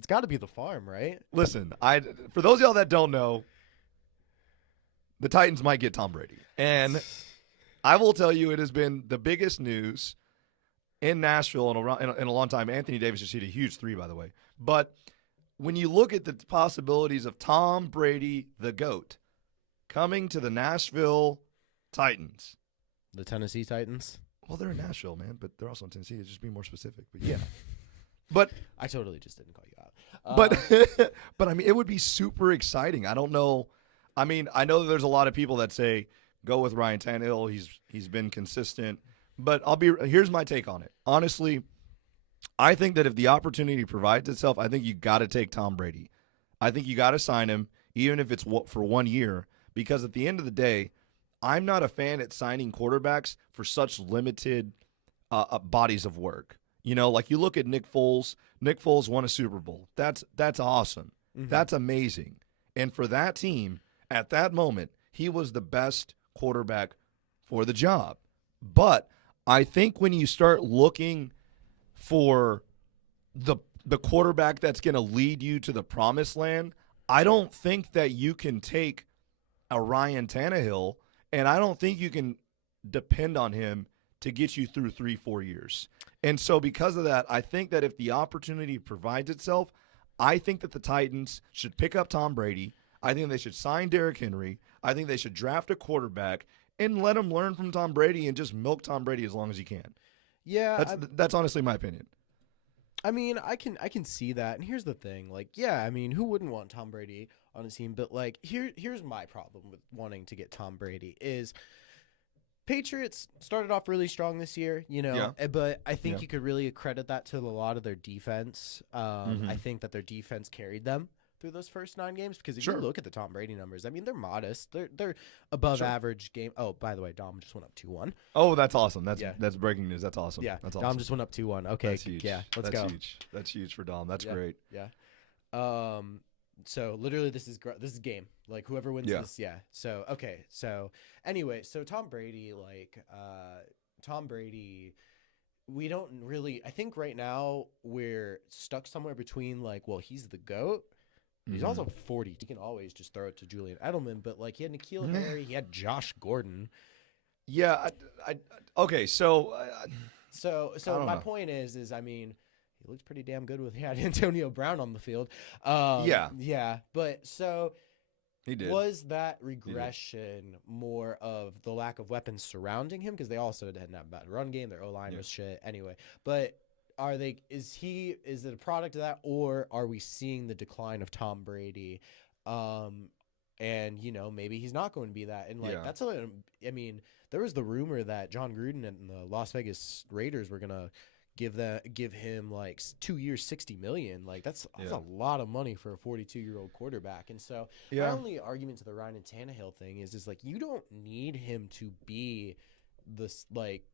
It's got to be the farm, right? Listen, for those of y'all that don't know, the Titans might get Tom Brady. And I will tell you, it has been the biggest news in Nashville in a long time. Anthony Davis just hit a huge three, by the way. But when you look at the possibilities of Tom Brady, the GOAT, coming to the Nashville Titans. The Tennessee Titans? Well, they're in Nashville, man, but they're also in Tennessee. Just be more specific. But yeah. But I totally just didn't call you out. But I mean, it would be super exciting. I don't know. I mean, I know that there's a lot of people that say go with Ryan Tannehill. He's been consistent. But here's my take on it. Honestly, I think that if the opportunity provides itself, I think you got to take Tom Brady. I think you got to sign him, even if it's for 1 year, because at the end of the day, I'm not a fan at signing quarterbacks for such limited bodies of work. You know, like you look at Nick Foles. Nick Foles won a Super Bowl. That's awesome. Mm-hmm. That's amazing. And for that team, at that moment, he was the best quarterback for the job. But I think when you start looking for the quarterback that's going to lead you to the promised land, I don't think that you can take a Ryan Tannehill, and I don't think you can depend on him to get you through 3-4 years. And so because of that, I think that if the opportunity provides itself, I think that the Titans should pick up Tom Brady. I think they should sign Derrick Henry. I think they should draft a quarterback and let him learn from Tom Brady and just milk Tom Brady as long as he can. Yeah. That's honestly my opinion. I mean, I can see that. And here's the thing. Like, yeah, I mean, who wouldn't want Tom Brady on his team? But, like, here's my problem with wanting to get Tom Brady is Patriots started off really strong this year, you know, but I think you could really credit that to a lot of their defense. I think that their defense carried them through those first 9 games because if you look at the Tom Brady numbers, I mean, they're modest. They're above average game. Oh, by the way, Dom just went up 2-1. Oh, that's awesome. That's breaking news. That's awesome. Yeah, that's awesome. Dom just went up 2-1. Okay, that's huge. Yeah, let's go. That's huge for Dom. That's great. Yeah. So literally this is game. Like whoever wins this, So okay. So anyway, so Tom Brady, we don't really. I think right now we're stuck somewhere between like, well, he's the GOAT. He's also 40. He can always just throw it to Julian Edelman, but like he had N'Keal Harry, he had Josh Gordon. Yeah. Okay. So my point is I mean. He looked pretty damn good he had Antonio Brown on the field. Yeah. But so he did. Was that regression more of the lack of weapons surrounding him? Because they also didn't have a bad run game. Their O-line was shit. Anyway, but is it a product of that, or are we seeing the decline of Tom Brady? And, you know, maybe he's not going to be that. And, like, I mean, there was the rumor that John Gruden and the Las Vegas Raiders were going to give him like 2 years, $60 million. Like that's a lot of money for a 42-year-old quarterback. And so my only argument to the Ryan and Tannehill thing is like you don't need him to be this like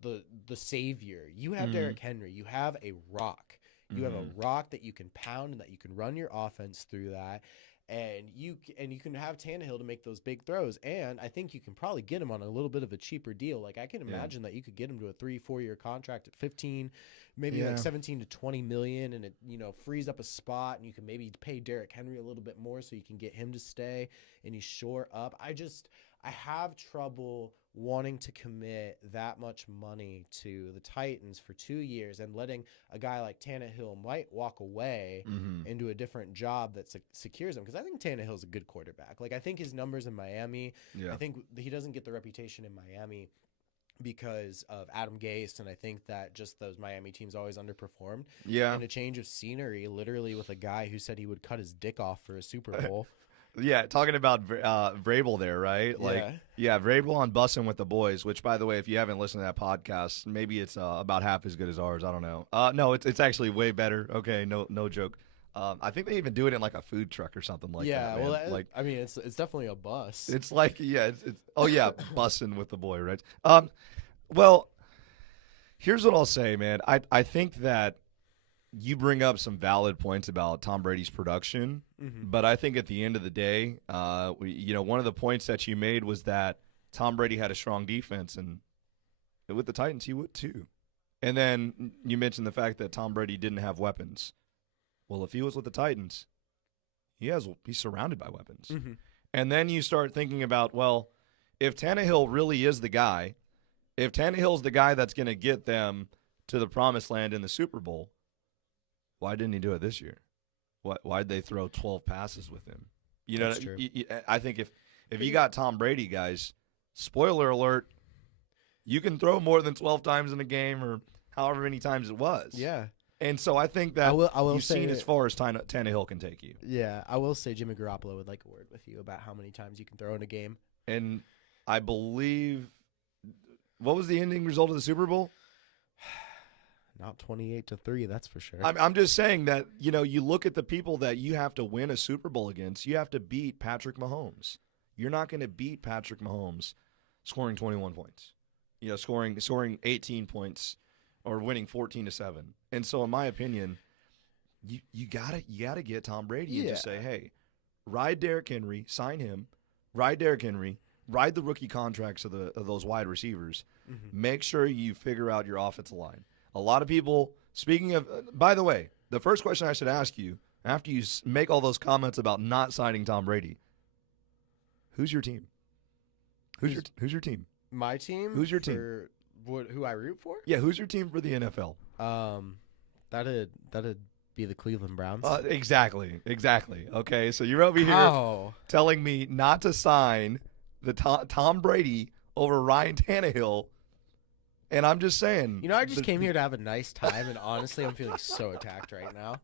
the savior. You have Derrick Henry. You have a rock. You have a rock that you can pound and that you can run your offense through that. And you can have Tannehill to make those big throws, and I think you can probably get him on a little bit of a cheaper deal. Like I can imagine that you could get him to a 3-4 year contract at 15, maybe like 17 to 20 million, and it frees up a spot, and you can maybe pay Derrick Henry a little bit more so you can get him to stay and he's shore up. I have trouble wanting to commit that much money to the Titans for 2 years and letting a guy like Tannehill might walk away into a different job that secures him. Because I think Tannehill's a good quarterback. Like I think his numbers in Miami, I think he doesn't get the reputation in Miami because of Adam Gase, and I think that just those Miami teams always underperformed. Yeah. And a change of scenery, literally with a guy who said he would cut his dick off for a Super Bowl. Yeah, talking about Vrabel there, right? Vrabel on Bussin' with the Boys, which, by the way, if you haven't listened to that podcast, maybe it's about half as good as ours. I don't know. No, it's actually way better. Okay, no joke. I think they even do it in like a food truck or something like that. Yeah, well, like I mean, it's definitely a bus. It's like Bussin' with the Boy, right? Well, here's what I'll say, man. I think that you bring up some valid points about Tom Brady's production, but I think at the end of the day, one of the points that you made was that Tom Brady had a strong defense, and with the Titans, he would too. And then you mentioned the fact that Tom Brady didn't have weapons. Well, if he was with the Titans, he's surrounded by weapons. Mm-hmm. And then you start thinking about, well, if Tannehill really is the guy, if Tannehill's the guy that's going to get them to the promised land in the Super Bowl, why didn't he do it this year? Why'd they throw 12 passes with him? You know, That's true. I think if you got Tom Brady, guys, spoiler alert, you can throw more than 12 times in a game or however many times it was. Yeah. And so I think that I will you've say seen as far as Tannehill can take you. Yeah, I will say Jimmy Garoppolo would like a word with you about how many times you can throw in a game. And I believe, what was the ending result of the Super Bowl? Not 28-3, that's for sure. I'm just saying that, you know, you look at the people that you have to win a Super Bowl against. You have to beat Patrick Mahomes. You're not going to beat Patrick Mahomes scoring 21 points. You know, scoring 18 points or winning 14-7. And so in my opinion, you gotta get Tom Brady and just say, hey, ride Derrick Henry, sign him, ride Derrick Henry, ride the rookie contracts of those wide receivers. Mm-hmm. Make sure you figure out your offensive line. A lot of people, speaking of, by the way, the first question I should ask you after you make all those comments about not signing Tom Brady, who's your team? Who's your team? My team? Who's your team? Who I root for? Yeah, who's your team for the NFL? That'd be the Cleveland Browns. Exactly. Okay, so you're over here telling me not to sign the Tom Brady over Ryan Tannehill. And I'm just saying. You know, I just came here to have a nice time, and honestly, I'm feeling so attacked right now.